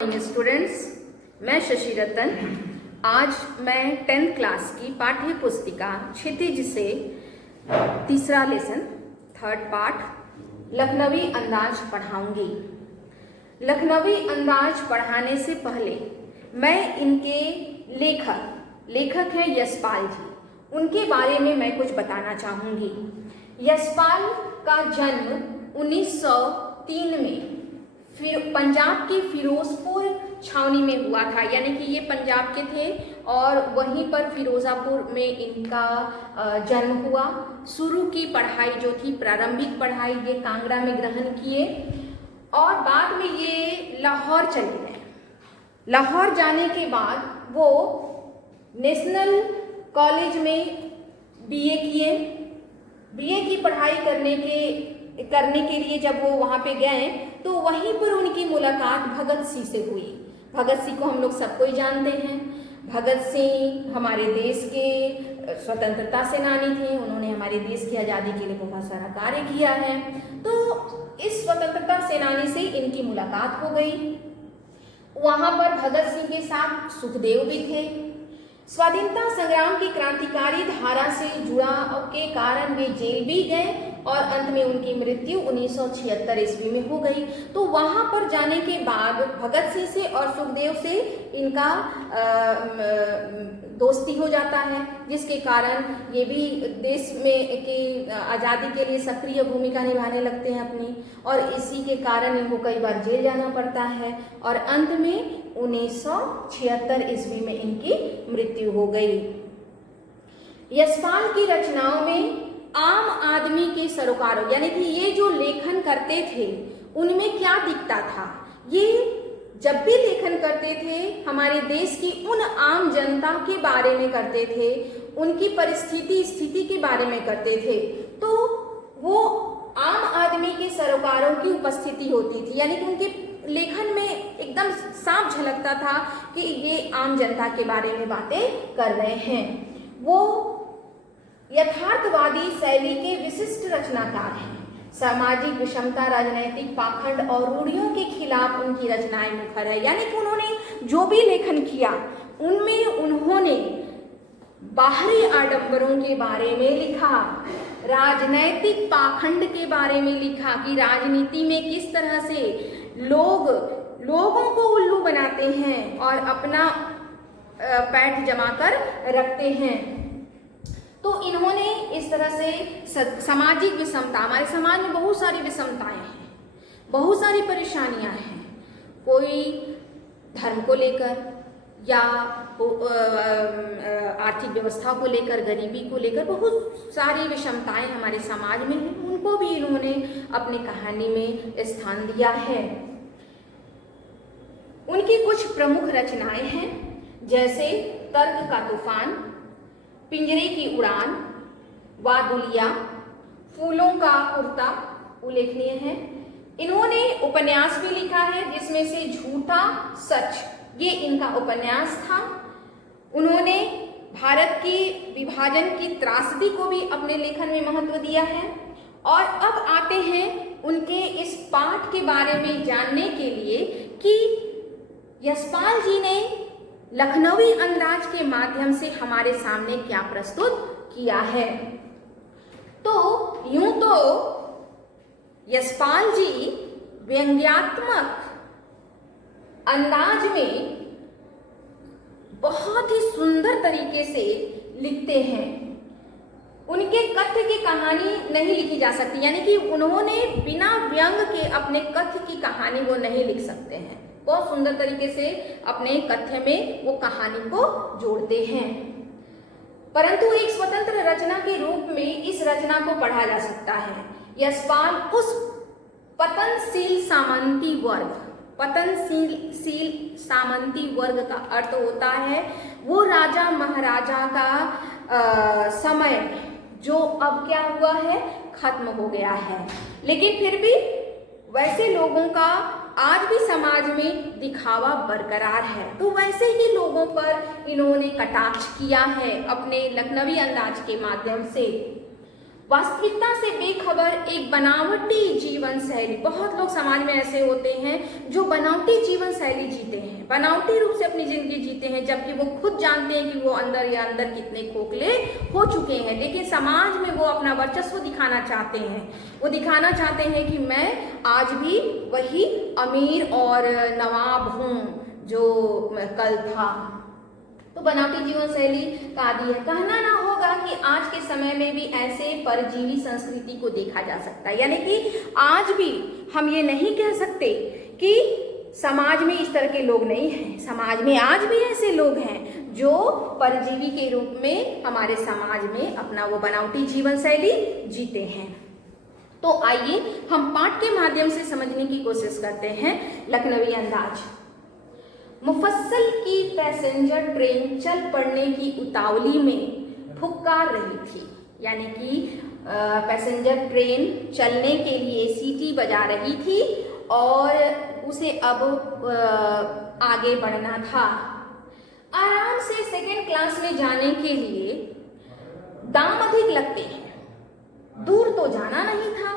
Students, मैं शशि रतन। आज मैं 10th क्लास की पाठ्य पुस्तिका क्षितिज से तीसरा लेसन, थर्ड पार्ट लखनवी अंदाज पढ़ाऊंगी। लखनवी अंदाज पढ़ाने से पहले मैं इनके लेखक हैं यशपाल जी, उनके बारे में मैं कुछ बताना चाहूँगी। यशपाल का जन्म 1903 में पंजाब के फिरोजपुर छावनी में हुआ था, यानी कि ये पंजाब के थे और वहीं पर फिरोजापुर में इनका जन्म हुआ। शुरू की पढ़ाई जो थी, प्रारंभिक पढ़ाई, ये कांगड़ा में ग्रहण किए और बाद में ये लाहौर चले गए। लाहौर जाने के बाद वो नेशनल कॉलेज में बीए किए। बीए की पढ़ाई करने के लिए जब वो वहाँ पे गए तो वहीं पर उनकी मुलाकात भगत सिंह से हुई। भगत सिंह को हम लोग सबको ही जानते हैं। भगत सिंह हमारे देश के स्वतंत्रता सेनानी थे। उन्होंने हमारे देश की आज़ादी के लिए बहुत सारा कार्य किया है। तो इस स्वतंत्रता सेनानी से इनकी मुलाकात हो गई। वहाँ पर भगत सिंह के साथ सुखदेव भी थे। स्वाधीनता संग्राम की क्रांतिकारी धारा से जुड़ा के कारण वे जेल भी गए और अंत में उनकी मृत्यु 1976 ईस्वी में हो गई। तो वहाँ पर जाने के बाद भगत सिंह से और सुखदेव से इनका दोस्ती हो जाता है, जिसके कारण ये भी देश में की आज़ादी के लिए सक्रिय भूमिका निभाने लगते हैं अपनी, और इसी के कारण इनको कई बार जेल जाना पड़ता है और अंत में 1976 ईस्वी में इनकी मृत्यु हो गई। यशपाल की रचनाओं में आम आदमी के सरोकारों, यानी कि ये जो लेखन करते थे उनमें क्या दिखता था, ये जब भी लेखन करते थे हमारे देश की उन आम जनता के बारे में करते थे, उनकी स्थिति के बारे में करते थे। तो वो आम आदमी के सरोकारों की उपस्थिति होती थी, यानी कि उनके लेखन में एकदम साफ झलकता था कि ये आम जनता के बारे में बातें कर रहे हैं। वो यथार्थवादी शैली के विशिष्ट रचनाकार हैं। सामाजिक विषमता, राजनैतिक पाखंड और रूढ़ियों के खिलाफ उनकी रचनाएं मुखर है, यानी कि उन्होंने जो भी लेखन किया उनमें उन्होंने बाहरी आडंबरों के बारे में लिखा, राजनैतिक पाखंड के बारे में लिखा कि राजनीति में किस तरह से लोगों को उल्लू बनाते हैं और अपना पैठ जमा कर रखते हैं। तो इन्होंने इस तरह से सामाजिक विषमता, हमारे समाज में बहुत सारी विषमताएं हैं, बहुत सारी परेशानियां हैं, कोई धर्म को लेकर या आर्थिक व्यवस्था को लेकर, गरीबी को लेकर बहुत सारी विषमताएं हमारे समाज में हैं। उनको भी इन्होंने अपनी कहानी में स्थान दिया है। उनकी कुछ प्रमुख रचनाएं हैं, जैसे तर्क का तूफान, पिंजरे की उड़ान, वादुलिया, फूलों का कुर्ता उल्लेखनीय है। इन्होंने उपन्यास भी लिखा है, जिसमें से झूठा सच, ये इनका उपन्यास था। उन्होंने भारत की विभाजन की त्रासदी को भी अपने लेखन में महत्व दिया है। और अब आते हैं उनके इस पाठ के बारे में जानने के लिए कि यशपाल जी ने लखनवी अंदाज के माध्यम से हमारे सामने क्या प्रस्तुत किया है। तो यूं तो यशपाल जी व्यंग्यात्मक अंदाज में बहुत ही सुंदर तरीके से लिखते हैं। उनके कथ्य की कहानी नहीं लिखी जा सकती, यानी कि उन्होंने बिना व्यंग के अपने कथ्य की कहानी वो नहीं लिख सकते हैं। बहुत सुंदर तरीके से अपने कथ्य में वो कहानी को जोड़ते हैं। परंतु एक स्वतंत्र रचना के रूप में इस रचना को पढ़ा जा सकता है। यशपाल उस पतनशील सामंती वर्ग का अर्थ होता है वो राजा महाराजा का समय जो अब क्या हुआ है, खत्म हो गया है, लेकिन फिर भी वैसे लोगों का आज भी समाज में दिखावा बरकरार है। तो वैसे ही लोगों पर इन्होंने कटाक्ष किया है अपने लखनवी अंदाज के माध्यम से। वास्तविकता से बेखबर एक बनावटी जीवन शैली। बहुत लोग समाज में ऐसे होते हैं जो बनावटी जीवन शैली जीते हैं, बनावटी रूप से अपनी जिंदगी जीते हैं, जबकि वो खुद जानते हैं कि वो अंदर कितने खोखले हो चुके हैं, लेकिन समाज में वो अपना वर्चस्व दिखाना चाहते हैं। वो दिखाना चाहते हैं कि मैं आज भी वही अमीर और नवाब हूँ जो कल था। तो बनावटी जीवन शैली का आदि है। कहना ना होगा कि आज के समय में भी ऐसे परजीवी संस्कृति को देखा जा सकता है, यानी कि आज भी हम ये नहीं कह सकते कि समाज में इस तरह के लोग नहीं हैं। समाज में आज भी ऐसे लोग हैं जो परजीवी के रूप में हमारे समाज में अपना वो बनावटी जीवन शैली जीते हैं। तो आइए हम पाठ के माध्यम से समझने की कोशिश करते हैं लखनवी अंदाज। मुफस्सल की पैसेंजर ट्रेन चल पड़ने की उतावली में फुकार रही थी, यानी कि पैसेंजर ट्रेन चलने के लिए सीटी बजा रही थी और उसे अब आगे बढ़ना था। आराम से सेकेंड क्लास में जाने के लिए दाम अधिक लगते हैं, दूर तो जाना नहीं था।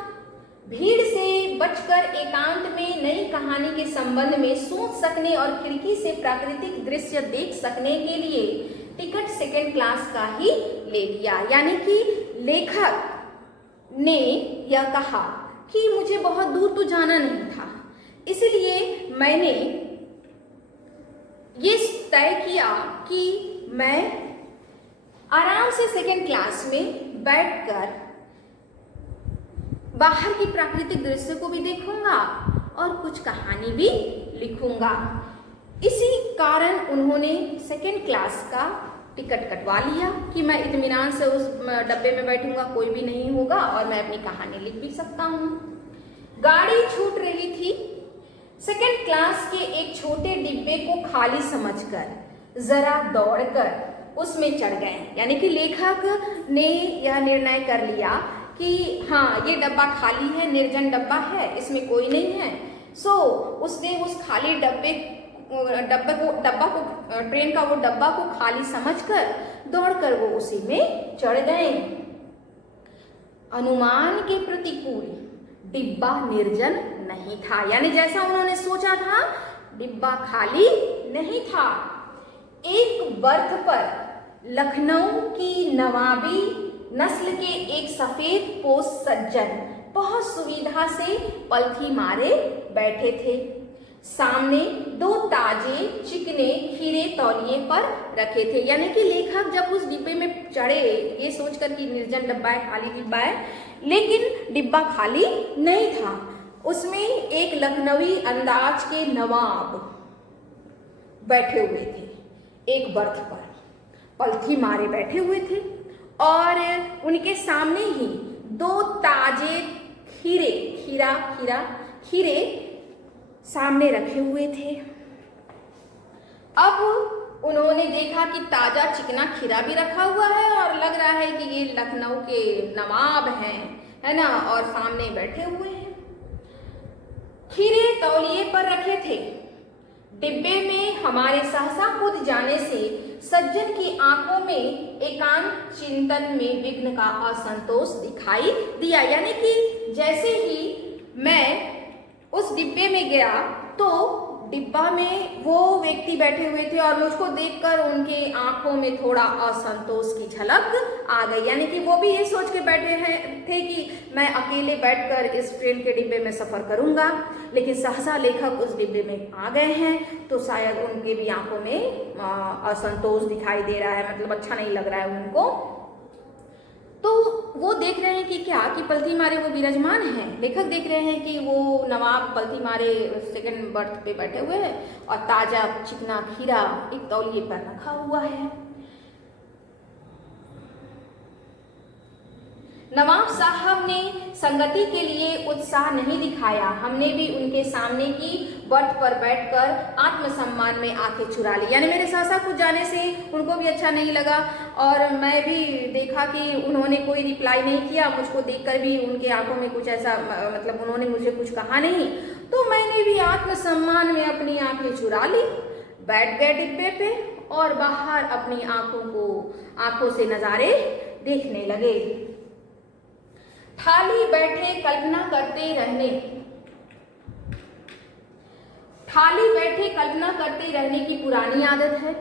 भीड़ से बचकर एकांत में नई कहानी के संबंध में सोच सकने और खिड़की से प्राकृतिक दृश्य देख सकने के लिए टिकट सेकेंड क्लास का ही ले लिया। यानी कि लेखक ने यह कहा कि मुझे बहुत दूर तो जाना नहीं था, इसलिए मैंने ये तय किया कि मैं आराम से सेकेंड क्लास में बैठकर बाहर की प्राकृतिक दृश्य को भी देखूंगा और कुछ कहानी भी लिखूंगा। इसी कारण उन्होंने सेकेंड क्लास का टिकट कटवा लिया कि मैं इत्मीनान से उस डब्बे में बैठूंगा, कोई भी नहीं होगा और मैं अपनी कहानी लिख भी सकता हूँ। गाड़ी छूट रही थी। सेकेंड क्लास के एक छोटे डिब्बे को खाली समझकर जरा दौड़कर उसमें चढ़ गए। यानी कि लेखक ने यह निर्णय कर लिया कि हाँ, ये डब्बा खाली है, निर्जन डब्बा है, इसमें कोई नहीं है। सो उसने उस खाली डब्बा को ट्रेन का वो डब्बा को खाली समझकर दौड़कर वो उसी में चढ़ गए। अनुमान के प्रतिकूल डिब्बा निर्जन नहीं था, यानी जैसा उन्होंने सोचा था डिब्बा खाली नहीं था। एक बर्थ पर लखनऊ की नवाबी नस्ल के एक सफेद पोश सज्जन बहुत सुविधा से पलथी मारे बैठे थे। सामने दो ताजे चिकने खीरे तौलिए पर रखे थे। यानी कि लेखक जब उस डिब्बे में चढ़े ये सोचकर कि निर्जन डब्बा है, खाली डिब्बा है, लेकिन डिब्बा खाली नहीं था। उसमें एक लखनवी अंदाज के नवाब बैठे हुए थे, एक बर्थ पर पलथी मारे बैठे हुए थे और उनके सामने ही दो ताजे खीरे सामने रखे हुए थे। अब उन्होंने देखा कि ताजा चिकना खीरा भी रखा हुआ है और लग रहा है कि ये लखनऊ के नवाब हैं, है ना, और सामने बैठे हुए हैं। खीरे तौलिए पर रखे थे। डिब्बे में हमारे सहसा कूद जाने से सज्जन की आंखों में एकांत चिंतन में विघ्न का असंतोष दिखाई दिया। यानी कि जैसे ही मैं उस डिब्बे में गया तो डिब्बा में वो व्यक्ति बैठे हुए थे और मुझको देखकर उनके आंखों में थोड़ा असंतोष की झलक आ गई। यानी कि वो भी ये सोच के बैठे थे कि मैं अकेले बैठकर इस ट्रेन के डिब्बे में सफर करूंगा, लेकिन सहसा लेखक उस डिब्बे में आ गए हैं तो शायद उनके भी आंखों में असंतोष दिखाई दे रहा है, मतलब अच्छा नहीं लग रहा है उनको। तो वो देख रहे हैं कि क्या कि पलथी मारे वो विराजमान हैं। लेखक देख रहे हैं कि वो नवाब पलथी मारे सेकंड बर्थ पे बैठे हुए हैं और ताजा चिकना खीरा एक तौलिए पर रखा हुआ है। नवाब साहब ने संगति के लिए उत्साह नहीं दिखाया। हमने भी उनके सामने की बर्थ पर बैठकर आत्मसम्मान में आंखें चुरा ली। यानी मेरे सहसा कुछ जाने से उनको भी अच्छा नहीं लगा और मैं भी देखा कि उन्होंने कोई रिप्लाई नहीं किया। मुझको देखकर भी उनके आंखों में कुछ ऐसा, मतलब उन्होंने मुझे कुछ कहा नहीं, तो मैंने भी आत्मसम्मान में अपनी आंखें चुरा ली, बैठ गए डिब्बे पे और बाहर अपनी आंखों से नज़ारे देखने लगे। खाली बैठे कल्पना करते रहने, खाली बैठे कल्पना करते रहने की पुरानी आदत है।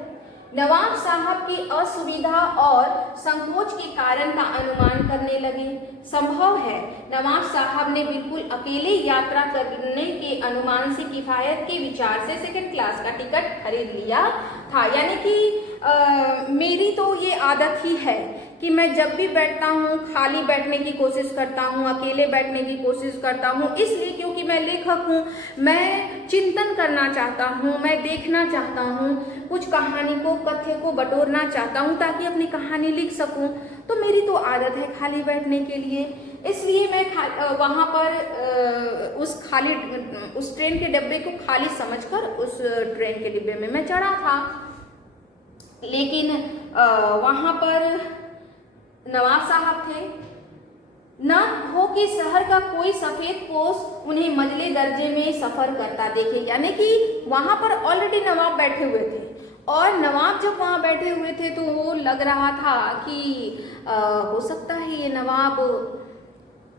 नवाब साहब की असुविधा और संकोच के कारण का अनुमान करने लगे। संभव है नवाब साहब ने बिल्कुल अकेले यात्रा करने के अनुमान से किफायत के विचार से सेकंड क्लास का टिकट खरीद लिया था। यानी कि मेरी तो ये आदत ही है कि मैं जब भी बैठता हूँ खाली बैठने की कोशिश करता हूँ, अकेले बैठने की कोशिश करता हूँ, इसलिए क्योंकि मैं लेखक हूँ, मैं चिंतन करना चाहता हूँ, मैं देखना चाहता हूँ, कुछ कहानी को, कथ्य को बटोरना चाहता हूँ ताकि अपनी कहानी लिख सकूँ। तो मेरी तो आदत है खाली बैठने के लिए, इसलिए मैं वहाँ पर उस ट्रेन के डब्बे को खाली समझकर उस ट्रेन के डिब्बे में मैं चढ़ा था। लेकिन वहाँ पर नवाब साहब थे, न हो कि शहर का कोई सफेद पोश उन्हें मंझले दर्जे में सफर करता देखे। यानी कि वहां पर ऑलरेडी नवाब बैठे हुए थे, और नवाब जब वहां बैठे हुए थे तो वो लग रहा था कि हो सकता है ये नवाब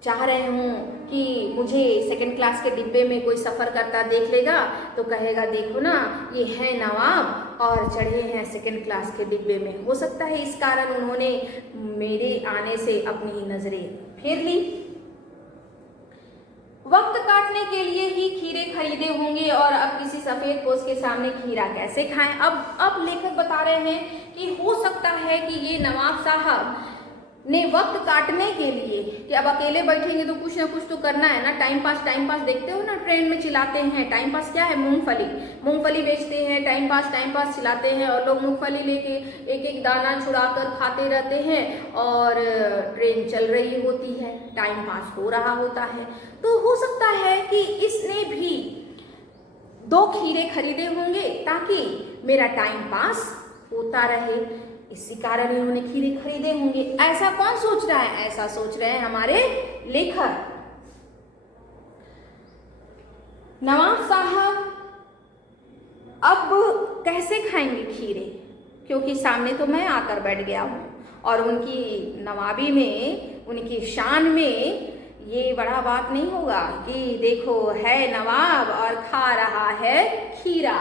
चाह रहे हूँ कि मुझे सेकंड क्लास के डिब्बे में कोई सफ़र करता देख लेगा तो कहेगा देखो ना ये है नवाब और चढ़े हैं सेकंड क्लास के डिब्बे में। हो सकता है इस कारण उन्होंने मेरे आने से अपनी नज़रें फेर ली। वक्त काटने के लिए ही खीरे खरीदे होंगे और अब किसी सफ़ेद पोश के सामने खीरा कैसे खाएं। अब लेखक बता रहे हैं कि हो सकता है कि ये नवाब साहब ने वक्त काटने के लिए, कि अब अकेले बैठेंगे तो कुछ ना कुछ तो करना है ना, टाइम पास देखते हो ना ट्रेन में चिल्लाते हैं, टाइम पास क्या है, मूंगफली बेचते हैं, टाइम पास चिल्लाते हैं और लोग मूंगफली लेके एक एक दाना छुड़ाकर खाते रहते हैं और ट्रेन चल रही होती है, टाइम पास हो रहा होता है। तो हो सकता है कि इसने भी 2 खीरे खरीदे होंगे ताकि मेरा टाइम पास होता रहे, इसी कारण इन्होंने खीरे खरीदे होंगे। ऐसा कौन सोच रहा है? ऐसा सोच रहे हैं हमारे लेखक। नवाब साहब अब कैसे खाएंगे खीरे, क्योंकि सामने तो मैं आकर बैठ गया हूं और उनकी नवाबी में, उनकी शान में ये बड़ा बात नहीं होगा कि देखो है नवाब और खा रहा है खीरा।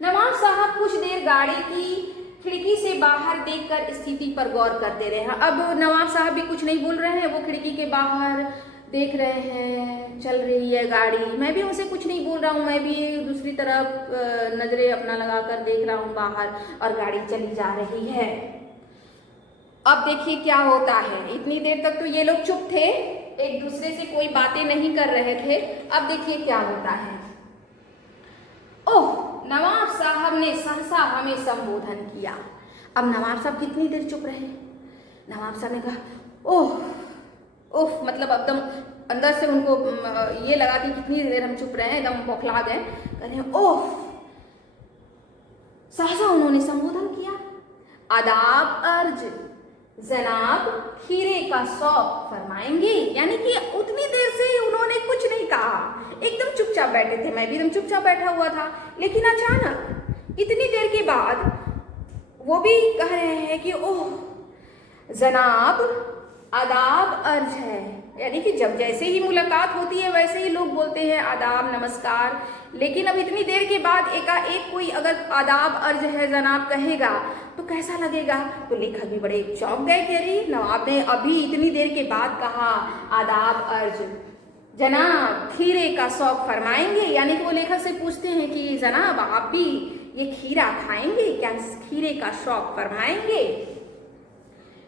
नवाब साहब कुछ देर गाड़ी की खिड़की से बाहर देखकर स्थिति पर गौर करते रहे। अब नवाब साहब भी कुछ नहीं बोल रहे हैं, वो खिड़की के बाहर देख रहे हैं, चल रही है गाड़ी, मैं भी उनसे कुछ नहीं बोल रहा हूँ, मैं भी दूसरी तरफ नजरें अपना लगाकर देख रहा हूँ बाहर और गाड़ी चली जा रही है। अब देखिए क्या होता है। इतनी देर तक तो ये लोग चुप थे, एक दूसरे से कोई बातें नहीं कर रहे थे। अब देखिए क्या होता है। ओह, नवाब साहब ने सहसा हमें संबोधन किया। अब नवाब साहब कितनी देर चुप रहे। नवाब साहब ने कहा ओह ओह, मतलब एकदम अंदर से उनको ये लगा कि कितनी देर हम चुप रहे हैं, एकदम बौखला गए। कहते ओह, सहसा उन्होंने संबोधन किया। आदाब अर्ज जनाब, खीरे का शौक फरमाएंगे। यानी कि उतनी देर से उन्होंने कुछ नहीं कहा, एकदम चुपचाप बैठे थे, मैं भी एकदम चुपचाप बैठा हुआ था। लेकिन अचानक इतनी देर के बाद वो भी कह रहे हैं कि ओह जनाब, आदाब अर्ज है। यानी कि जब जैसे ही मुलाकात होती है वैसे ही लोग बोलते हैं आदाब, नमस्कार। लेकिन अब इतनी देर के बाद एकाएक कोई अगर आदाब अर्ज है जनाब कहेगा तो कैसा लगेगा। तो लेखक भी बड़े चौंक गए कि अरे नवाब ने अभी इतनी देर के बाद कहा आदाब अर्ज जनाब, खीरे का शौक फरमाएंगे। यानी कि वो लेखक से पूछते हैं कि जनाब आप भी ये खीरा खाएंगे क्या, खीरे का शौक फरमाएंगे।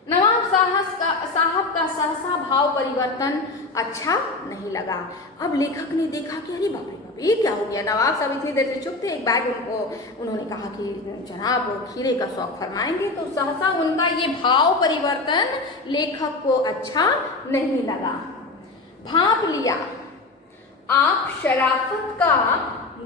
नवाब साहब का सहसा भाव परिवर्तन अच्छा नहीं लगा। अब लेखक ने देखा कि अरे बाप रे बाप, ये क्या हो गया। नवाब साहब इतनी देर से चुप थे, एक बैग उन्होंने कहा कि जनाब खीरे का शौक फरमाएंगे। तो सहसा उनका ये भाव परिवर्तन लेखक को अच्छा नहीं लगा। भांप लिया, आप शराफत का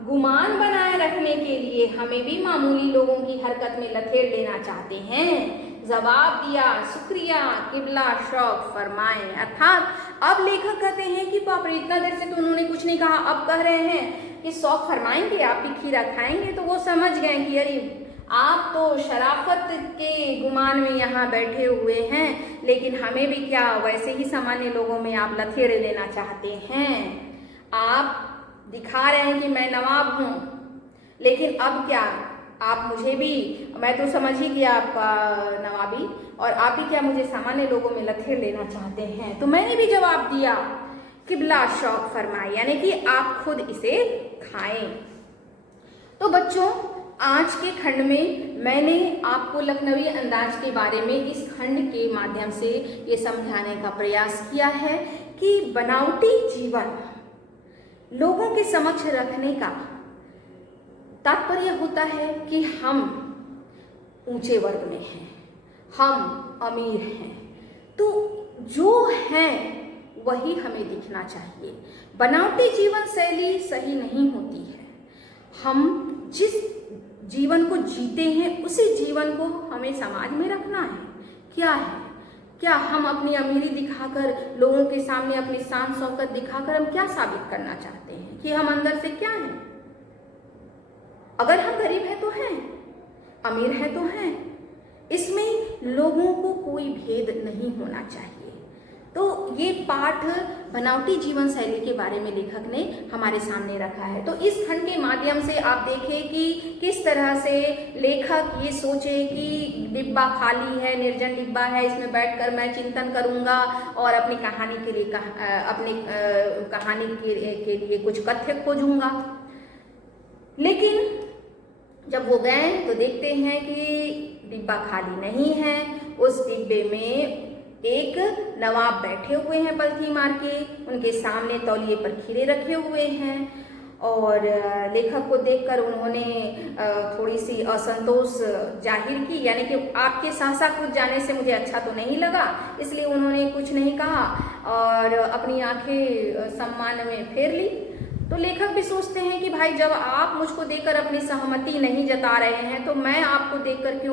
गुमान बनाए रखने के लिए हमें भी मामूली लोगों की हरकत में लथेड़ लेना चाहते हैं। जवाब दिया, शुक्रिया, किबला शौक फरमाएं। अर्थात अब लेखक कहते हैं कि बाप रे, इतना देर से तो उन्होंने कुछ नहीं कहा, अब कह रहे हैं कि शौक फरमाएंगे, आप भी खीरा खाएंगे। तो वो समझ गए कि अरे आप तो शराफत के गुमान में यहाँ बैठे हुए हैं, लेकिन हमें भी क्या वैसे ही सामान्य लोगों में आप लथेड़े लेना चाहते हैं। आप दिखा रहे हैं कि मैं नवाब हूँ, लेकिन अब क्या आप मुझे भी, मैं तो समझ ही गया आपका नवाबी, और आप भी क्या मुझे सामान्य लोगों में लथेड़ लेना चाहते हैं। तो मैंने भी जवाब दिया, किबला शौक फरमाए, यानी कि आप खुद इसे खाएं। तो बच्चों, आज के खंड में मैंने आपको लखनवी अंदाज के बारे में इस खंड के माध्यम से ये समझाने का प्रयास किया है कि बनावटी जीवन लोगों के समक्ष रखने का तात्पर्य होता है कि हम ऊंचे वर्ग में हैं, हम अमीर हैं, तो जो है वही हमें दिखना चाहिए। बनावटी जीवन शैली सही नहीं होती है। हम जिस जीवन को जीते हैं उसी जीवन को हमें समाज में रखना है। क्या है, क्या हम अपनी अमीरी दिखाकर, लोगों के सामने अपनी शान शौकत दिखाकर हम क्या साबित करना चाहते हैं कि हम अंदर से क्या हैं? अगर हम गरीब हैं तो हैं, अमीर हैं तो हैं, इसमें लोगों को कोई भेद नहीं होना चाहिए। तो ये पाठ बनावटी जीवन शैली के बारे में लेखक ने हमारे सामने रखा है। तो इस खंड के माध्यम से आप देखें कि किस तरह से लेखक ये सोचे कि डिब्बा खाली है, निर्जन डिब्बा है, इसमें बैठकर मैं चिंतन करूंगा और अपनी कहानी के लिए कहानी के लिए कुछ कथ्य खोजूंगा। लेकिन जब वो गए तो देखते हैं कि डिब्बा खाली नहीं है। उस डिब्बे में एक नवाब बैठे हुए हैं पलथी मार के, उनके सामने तौलिए पर खीरे रखे हुए हैं, और लेखक को देखकर उन्होंने थोड़ी सी असंतोष जाहिर की, यानी कि आपके सासाकृत जाने से मुझे अच्छा तो नहीं लगा, इसलिए उन्होंने कुछ नहीं कहा और अपनी आंखें सम्मान में फेर ली। तो लेखक भी सोचते हैं कि भाई, जब आप मुझको देखकर अपनी सहमति नहीं जता रहे हैं तो मैं आपको देखकर क्यों